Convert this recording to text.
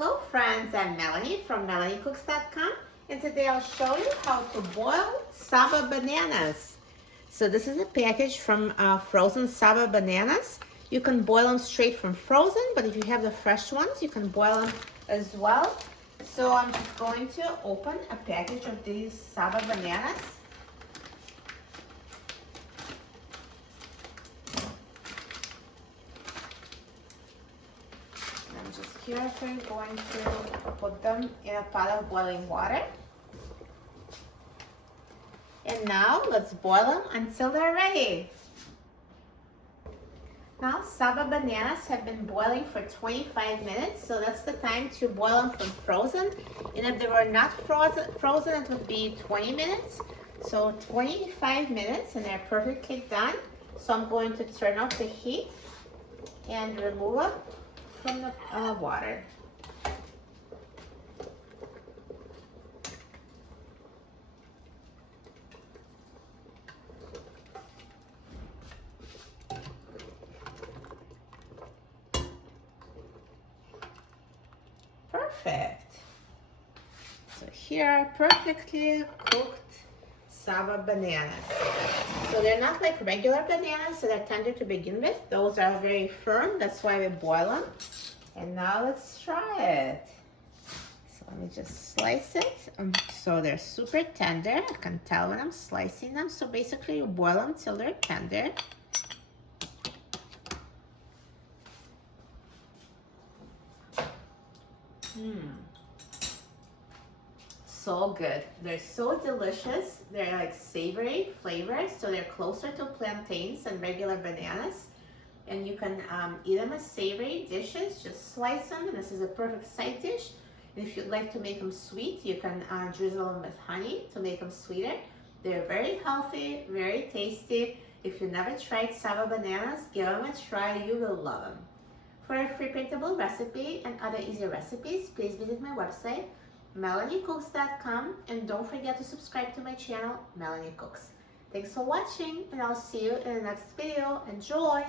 Hello friends, I'm Melanie from melaniecooks.com, and today I'll show you how to boil Saba bananas. So this is a package from frozen Saba bananas. You can boil them straight from frozen, but if you have the fresh ones, you can boil them as well. So I'm just going to open a package of these Saba bananas. I'm just carefully going to put them in a pot of boiling water. And now let's boil them until they're ready. Now Saba bananas have been boiling for 25 minutes, so that's the time to boil them from frozen. And if they were not frozen, it would be 20 minutes. So 25 minutes and they're perfectly done. So I'm going to turn off the heat and remove them from the water. Perfect. So here are perfectly cooked Saba bananas. So they're not like regular bananas, so they're tender to begin with. Those are very firm, that's why we boil them. And now let's try it. So let me just slice it. So they're super tender. I can tell when I'm slicing them. So basically you boil them till they're tender. So good. They're so delicious. They're like savory flavors, so they're closer to plantains than regular bananas. And you can eat them as savory dishes. Just slice them, and this is a perfect side dish. And if you'd like to make them sweet, you can drizzle them with honey to make them sweeter. They're very healthy, very tasty. If you never tried Saba bananas, give them a try. You will love them. For a free printable recipe and other easy recipes, please visit my website, melaniecooks.com, and don't forget to subscribe to my channel, Melanie Cooks. Thanks for watching, and I'll see you in the next video. Enjoy!